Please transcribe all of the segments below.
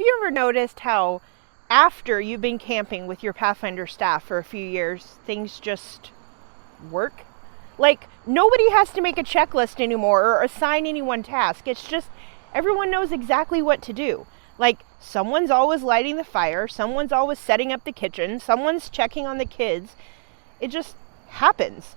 Have you ever noticed how after you've been camping with your Pathfinder staff for a few years, things just work? Like, nobody has to make a checklist anymore or assign any one task. It's just everyone knows exactly what to do. Like, someone's always lighting the fire, someone's always setting up the kitchen, someone's checking on the kids. It just happens.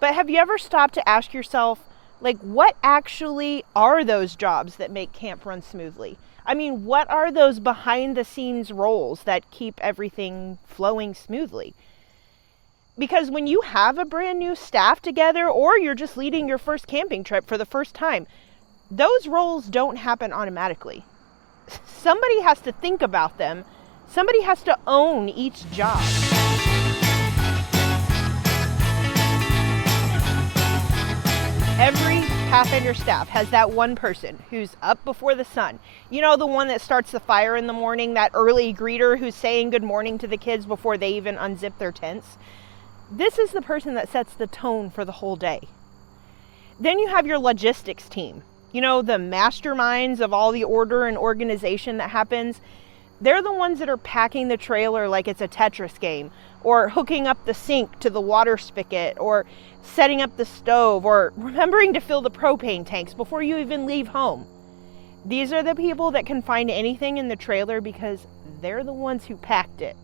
But have you ever stopped to ask yourself, like, what actually are those jobs that make camp run smoothly? I mean, what are those behind the scenes roles that keep everything flowing smoothly? Because when you have a brand new staff together, or you're just leading your first camping trip for the first time, those roles don't happen automatically. Somebody has to think about them. Somebody has to own each job. Every Pathfinder staff has that one person who's up before the sun. You know, the one that starts the fire in the morning, that early greeter who's saying good morning to the kids before they even unzip their tents. This is the person that sets the tone for the whole day. Then you have your logistics team. You know, the masterminds of all the order and organization that happens. They're the ones that are packing the trailer like it's a Tetris game, or hooking up the sink to the water spigot, or setting up the stove, or remembering to fill the propane tanks before you even leave home. These are the people that can find anything in the trailer because they're the ones who packed it.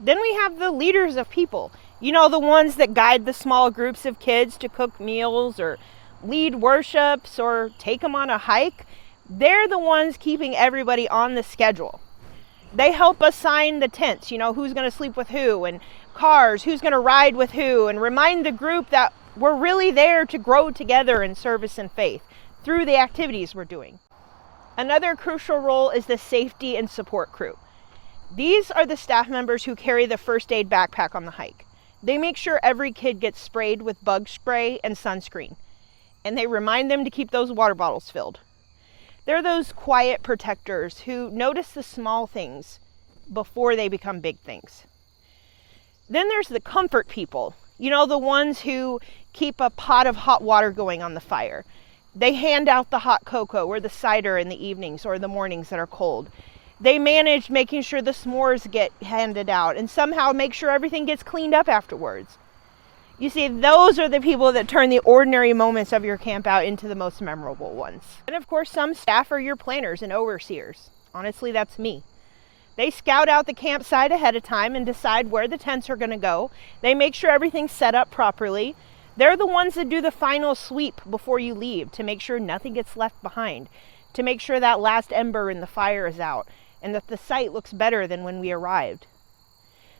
Then we have the leaders of people. You know, the ones that guide the small groups of kids to cook meals or lead worships or take them on a hike. They're the ones keeping everybody on the schedule. They help assign the tents, you know, who's going to sleep with who, and cars, who's going to ride with who, and remind the group that we're really there to grow together in service and faith through the activities we're doing. Another crucial role is the safety and support crew. These are the staff members who carry the first aid backpack on the hike. They make sure every kid gets sprayed with bug spray and sunscreen, and they remind them to keep those water bottles filled. They're those quiet protectors who notice the small things before they become big things. Then there's the comfort people. You know, the ones who keep a pot of hot water going on the fire. They hand out the hot cocoa or the cider in the evenings or the mornings that are cold. They manage making sure the s'mores get handed out and somehow make sure everything gets cleaned up afterwards. You see, those are the people that turn the ordinary moments of your camp out into the most memorable ones. And of course, some staff are your planners and overseers. Honestly, that's me. They scout out the campsite ahead of time and decide where the tents are going to go. They make sure everything's set up properly. They're the ones that do the final sweep before you leave to make sure nothing gets left behind, to make sure that last ember in the fire is out and that the site looks better than when we arrived.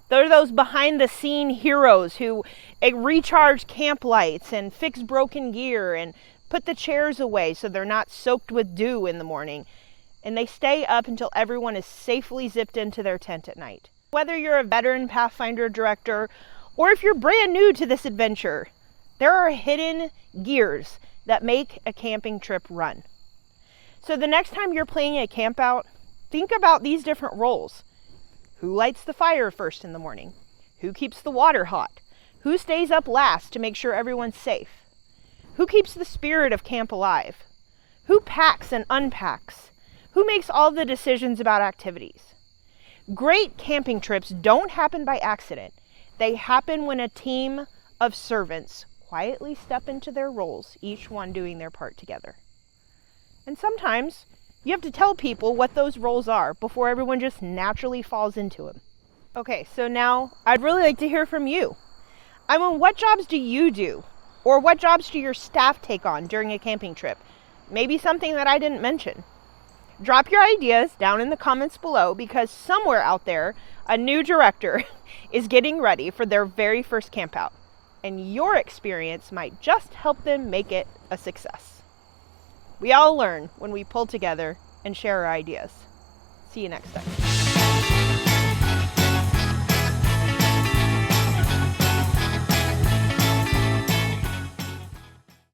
They're those behind-the-scene heroes who recharge camp lights and fix broken gear and put the chairs away so they're not soaked with dew in the morning. And they stay up until everyone is safely zipped into their tent at night. Whether you're a veteran Pathfinder director or if you're brand new to this adventure, there are hidden gears that make a camping trip run. So the next time you're playing a campout, think about these different roles. Who lights the fire first in the morning? Who keeps the water hot? Who stays up last to make sure everyone's safe? Who keeps the spirit of camp alive? Who packs and unpacks? Who makes all the decisions about activities? Great camping trips don't happen by accident. They happen when a team of servants quietly step into their roles, each one doing their part together. And sometimes you have to tell people what those roles are before everyone just naturally falls into them. Okay, so now I'd really like to hear from you. I mean, what jobs do you do? Or what jobs do your staff take on during a camping trip? Maybe something that I didn't mention. Drop your ideas down in the comments below, because somewhere out there, a new director is getting ready for their very first campout. And your experience might just help them make it a success. We all learn when we pull together and share our ideas. See you next time.